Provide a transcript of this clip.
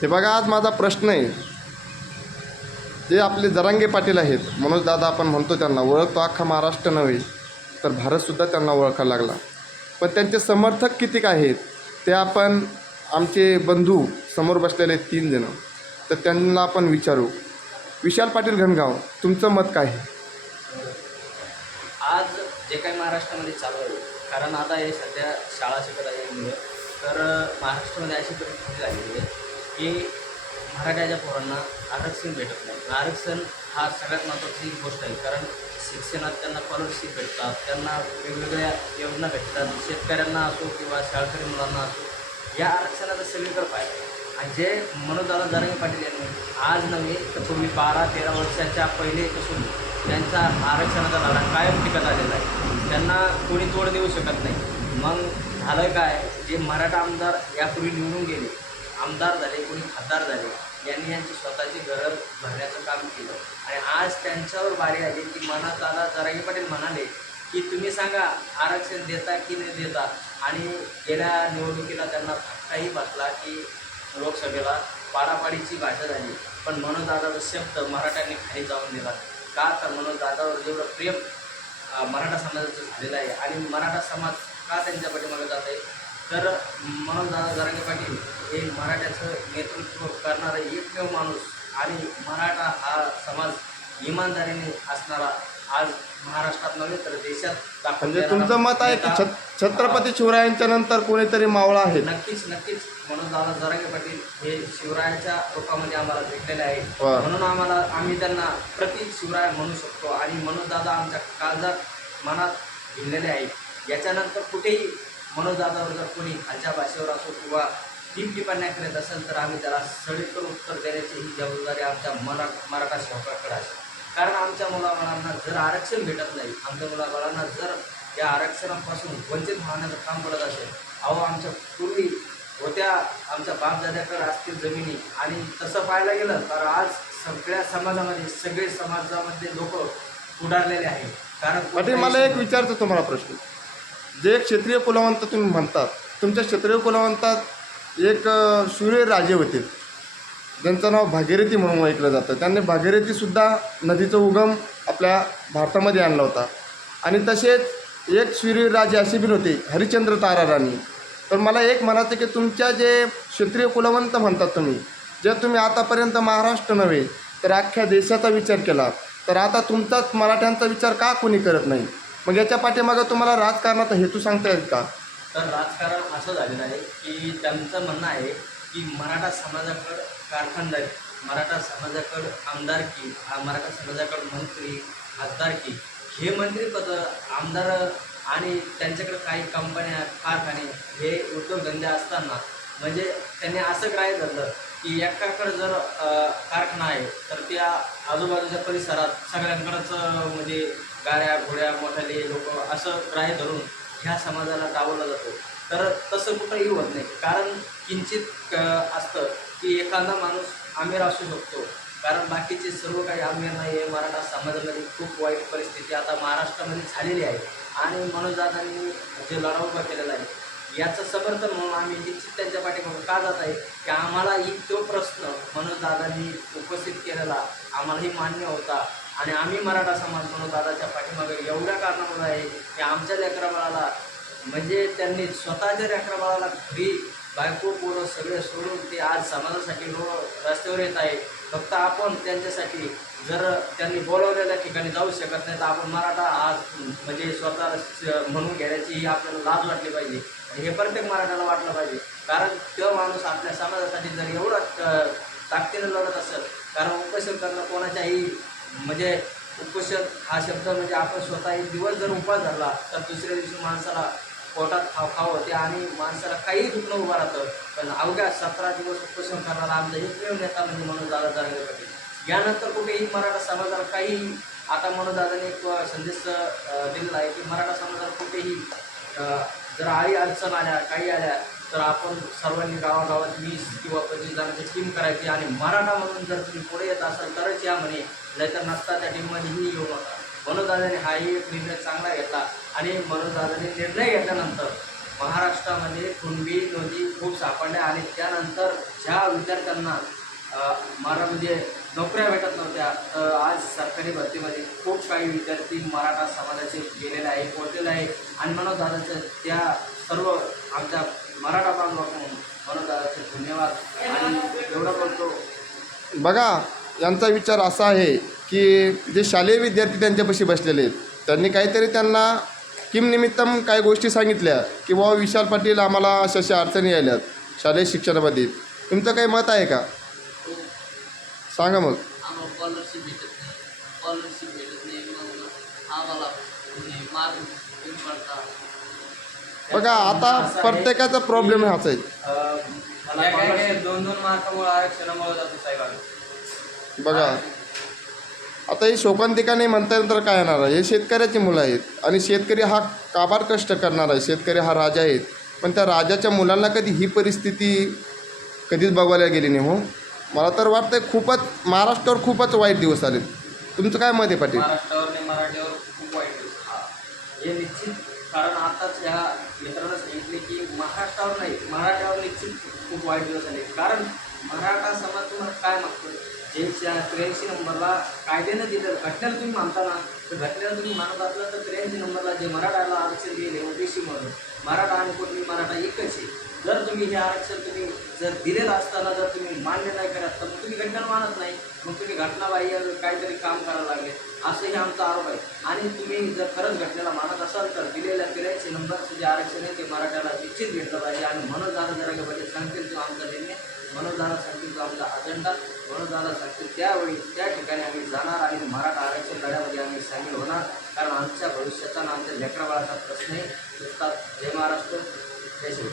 हे बघा आज माझा प्रश्न आहे. जे आपले जरांगे पाटील आहेत मनोज दादा आपण म्हणतो त्यांना ओळखतो अख्खा महाराष्ट्र नव्हे तर भारतसुद्धा त्यांना ओळखायला लागला. पण त्यांचे समर्थक कितीक आहेत ते आपण आमचे बंधू समोर बसलेले तीन जणं. तर त्यांना आपण विचारू. विशाल पाटील घनगाव तुमचं मत काय आहे? आज जे काही महाराष्ट्रामध्ये चालू आहे कारण आता हे सध्या शाळा शिकत आहे. तर महाराष्ट्रामध्ये अशी परिस्थिती झालेली आहे की मराठ्याच्या पोरांना आरक्षण भेटत नाही. आरक्षण हा सगळ्यात महत्त्वाची गोष्ट आहे. कारण शिक्षणात त्यांना स्कॉलरशिप भेटतात त्यांना वेगवेगळ्या योजना भेटतात. शेतकऱ्यांना असो किंवा शाळकरी मुलांना असो या आरक्षणाचा सगळीकडे पाहिजे आहे. आणि जे मनोजदादा जरांगे पाटील यांनी आज नव्हे तर पूर्वी बारा तेरा वर्षाच्या पहिलेपासून त्यांचा आरक्षणाचा लढा कायम टिकत आलेला आहे. त्यांना कोणी तोड देऊ शकत नाही. मग झालं काय? जे मराठा आमदार यापूर्वी निवडून गेले आमदार झाले कोणी खासदार झाले यांनी यांची स्वतःची गरज भरण्याचं काम केलं. आणि आज त्यांच्यावर बारी आली की मनात आला जरांगे पाटील म्हणाले की तुम्ही सांगा आरक्षण देता की नाही देता? आणि गेल्या निवडणुकीला त्यांना फटकाही बसला की लोकसभेला पाडापाडीची भाषा झाली. पण मनोजदादाचा शब्द मराठ्यांनी खाली जाऊन दिला. का तर मनोजदादावर जेवढं प्रेम मराठा समाजाचं झालेलं आहे आणि मराठा समाज का त्यांच्या पाठीमागे जात आहे तर मनोज दादा जरांगे पाटील हे मराठ्याचं नेतृत्व करणारा एकमेव माणूस आणि मराठा हा समाज इमानदारीने असणारा आज महाराष्ट्रात नव्हे तर देशात दाखवून म्हणजे तुमचं मत आहे की छत छत्रपती शिवरायांच्या नंतर कोणीतरी मावळा आहे? नक्कीच नक्कीच. म्हणून दादा जरांगे पाटील हे शिवरायाच्या रूपामध्ये आम्हाला भेटलेले आहे वा. म्हणून आम्हाला आम्ही त्यांना प्रति शिवराय म्हणू शकतो आणि म्हणून दादा आमच्या काळजात मनात भिनलेले आहेत. याच्यानंतर कुठेही मनोजादावर जर कोणी खालच्या भाषेवर असो किंवा टीप करत असेल तर आम्ही त्याला सडीकर उत्तर देण्याची ही जबाबदारी आमच्या मरा मराठा सेवकाकडे असते कारण आमच्या मुलाबाळांना जर आरक्षण भेटत नाही आमच्या मुलाबाळांना जर या आरक्षणापासून वंचित राहण्याचं काम पडत असेल अहो आमच्या पूर्वी होत्या आमच्या बापदाद्याकडे असतील जमिनी आणि तसं पाहायला गेलं तर आज सगळ्या समाजामध्ये सगळे समाजामध्ये लोक पुढारलेले आहेत. कारण मला एक विचारतो तुम्हाला प्रश्न. जे क्षेत्रीय कुलवंत तुम्ही म्हणतात तुमच्या क्षेत्रीय कुलवंतात एक सूर्य राजे होते. ज्यांचं नाव भागीरथी म्हणून ऐकलं जातं. त्यांनी भागीरथीसुद्धा नदीचं उगम आपल्या भारतामध्ये आणला होता. आणि तसेच एक शूरवीर राजे असे बी होते हरिश्चंद्र तारा राणी. तर मला एक म्हणायचं की तुमच्या जे क्षेत्रीय कुलवंत म्हणतात तुम्ही जे तुम्ही आतापर्यंत महाराष्ट्र नव्हे तर अख्ख्या देशाचा विचार केला. तर आता तुमचाच मराठ्यांचा विचार का कोणी करत नाही? मग याच्या पाठीमागं तुम्हाला राजकारणाचा हेतू सांगता येईल का? तर राजकारण असं झालेलं आहे की त्यांचं म्हणणं आहे की मराठा समाजाकडं कारखानदारी मराठा समाजाकडं आमदारकी आ- मराठा समाजाकडं मंत्री खासदारकी हे मंत्रीपद आमदार आणि त्यांच्याकडे काही कंपन्या कारखाने हे उद्योगधंदे असताना म्हणजे त्यांनी असं काय धरलं की एकाकडं जर कारखाना आहे तर त्या आजूबाजूच्या परिसरात सगळ्यांकडंच म्हणजे गाड्या घोड्या मोठाले लोक असं ग्राह्य धरून ह्या समाजाला डावलं जातो. तर तसं कुठंही होत नाही. कारण किंचित असतं की एखादा माणूस आमिर असू शकतो. कारण बाकीचे सर्व काही आमिर नाही आहे मराठा समाजामध्ये खूप वाईट परिस्थिती आता महाराष्ट्रामध्ये झालेली आहे. आणि मनोजदादांनी जे लढा उभा केलेला आहे याचं समर्थन म्हणून आम्ही निश्चित त्यांच्या पाठीमागं का जात आहे? की आम्हालाही तो प्रश्न मनोजदादांनी उपस्थित केलेला आम्हालाही मान्य होता. आणि आम्ही मराठा समाज मनोजदादाच्या पाठीमागे एवढ्या कारणामुळे आहे की आमच्या लेकराबाळाला म्हणजे त्यांनी स्वतःच्या लेकराबाळाला घरी बायको पोरं सगळे सोडून ते आज समाजासाठी रो रस्त्यावर येत आहे. फक्त आपण त्यांच्यासाठी जर त्यांनी बोलवलेल्या ठिकाणी जाऊ शकत नाही तर आपण मराठा आज म्हणजे स्वतः म्हणून घेण्याची ही आपल्याला लाज वाटली पाहिजे. हे प्रत्येक मराठ्याला वाटलं पाहिजे. कारण तो माणूस आपल्या समाजासाठी जर एवढं ताकदीनं लढत असेल कारण उपोषण करणं कोणाच्याही म्हणजे उपोषण हा शब्द म्हणजे आपण स्वतः दिवस जर उपास धरला तर दुसऱ्या दिवशी माणसाला पोटात खाव खाव होते आणि माणसाला काही दुखणं उभं राहतं. पण अवघ्या सतरा दिवस उपोषण करणारा आमचा एकमेव नेता म्हणजे म्हणून दादा जरांगे पाटील. यानंतर कुठेही मराठा समाजाला काही आता म्हणून दादाने एक संदेश दिलेला आहे की मराठा समाजाला कुठेही जर आई अडचण आल्या काही आल्या तर आपण सर्वांनी गावागावात वीस किंवा पंचवीस जणांची टीम करायची आणि मराठा म्हणून जर तुम्ही पुढे येत असाल तरच या म्हणे. नाहीतर नसता त्या टीममध्येही येऊ नका. मनोजदादाने हाही एक निर्णय चांगला घेतला आणि मनोजदादाने निर्णय घेतल्यानंतर महाराष्ट्रामध्ये कुणबी नोंदी खूप सापडल्या आणि त्यानंतर ज्या विद्यार्थ्यांना मला म्हणजे नोकऱ्या भेटत नव्हत्या. तर आज सरकारी भरतीमध्ये खूप काही विद्यार्थी मराठा समाजाचे गेलेले आहे पोचलेले आहे आणि मनोजदादाचं त्या सर्व आमच्या मराठा बांधवाकडून मनोजदादाचे धन्यवाद. आणि एवढं बोलतो. बघा यांचा विचार असा आहे की जे शालेय विद्यार्थी त्यांच्यापाशी बसलेले आहेत त्यांनी काहीतरी त्यांना किमनिमित्तम काही गोष्टी सांगितल्या की बाबा विशाल पाटील आम्हाला अशा अशा अडचणी आल्यात शालेय शिक्षणामध्ये. तुमचं काही मत आहे का? सांगा मग. आम्हाला स्कॉलरशिप भेटत नाही. स्कॉलरशिप भेटत नाही. मग आम्हाला म्हणजे मार्क कमी पडतात बघा आता आहे प्रत्येकाचा प्रॉब्लेम हाच आहे. अ, मला काय काय? दोन दोन मार्कामुळे आरक्षणामुळे जातो साहेब आम्ही बघा आता ही शोकांतिका नाही म्हणता तर काय येणार आहे? हे शेतकऱ्याची मुलं आहेत. आणि शेतकरी हा काबार कष्ट करणार आहे. शेतकरी हा राजा आहेत पण त्या राजाच्या मुलांना कधी ही परिस्थिती कधीच बघायला गेली नाही हो? मला तर वाटतं खूपच महाराष्ट्रावर खूपच वाईट दिवस आले तुमचं काय मत आहे पाटील? महाराष्ट्रावर आणि मराठीवर खूप वाईट दिवस. हा. हे निश्चित कारण आताच ह्या मित्रांना सांगितले की महाराष्ट्रावर नाही मराठ्यावर निश्चित खूप वाईट दिवस आले कारण मराठा समाज तुम्हाला काय मागतो जे त्र्याऐंशी नंबरला कायद्यानं दिलं घटनेला तुम्ही मानता ना? तर घटनेला तुम्ही मानत असलं तर त्र्याऐंशी नंबरला जे मराठाला आरक्षण दिले ओबीसी म्हणून. मराठा आणि कोणी मराठा एकच आहे. जर तुम्ही हे आरक्षण तुम्ही जर दिलेलं असताना जर तुम्ही मान्य नाही करत तर मग तुम्ही घटना मानत नाही. मग तुम्ही घटनाबाह्य काहीतरी काम करायला लागले. असंही आमचा आरोप आहे. आणि तुम्ही जर खरंच घटनेला मानत असाल तर दिलेल्या त्र्याऐंशी नंबरचं जे आरक्षण आहे ते मराठ्याला निश्चित भेटलं पाहिजे. आणि मनोज दादा जरा पाहिजे सांगतील तो आमचा निर्णय. मनोज दादा सांगतील तो आमचा अजेंडा मनोज दादा सांगतील त्यावेळी त्या ठिकाणी आम्ही जाणार आणि मराठा आरक्षण लढ्यामध्ये आम्ही सामील होणार. कारण आमच्या भविष्याचा आणि आमच्या लेकराबाळाचा प्रश्न आहे. जय महाराष्ट्र. जय श्री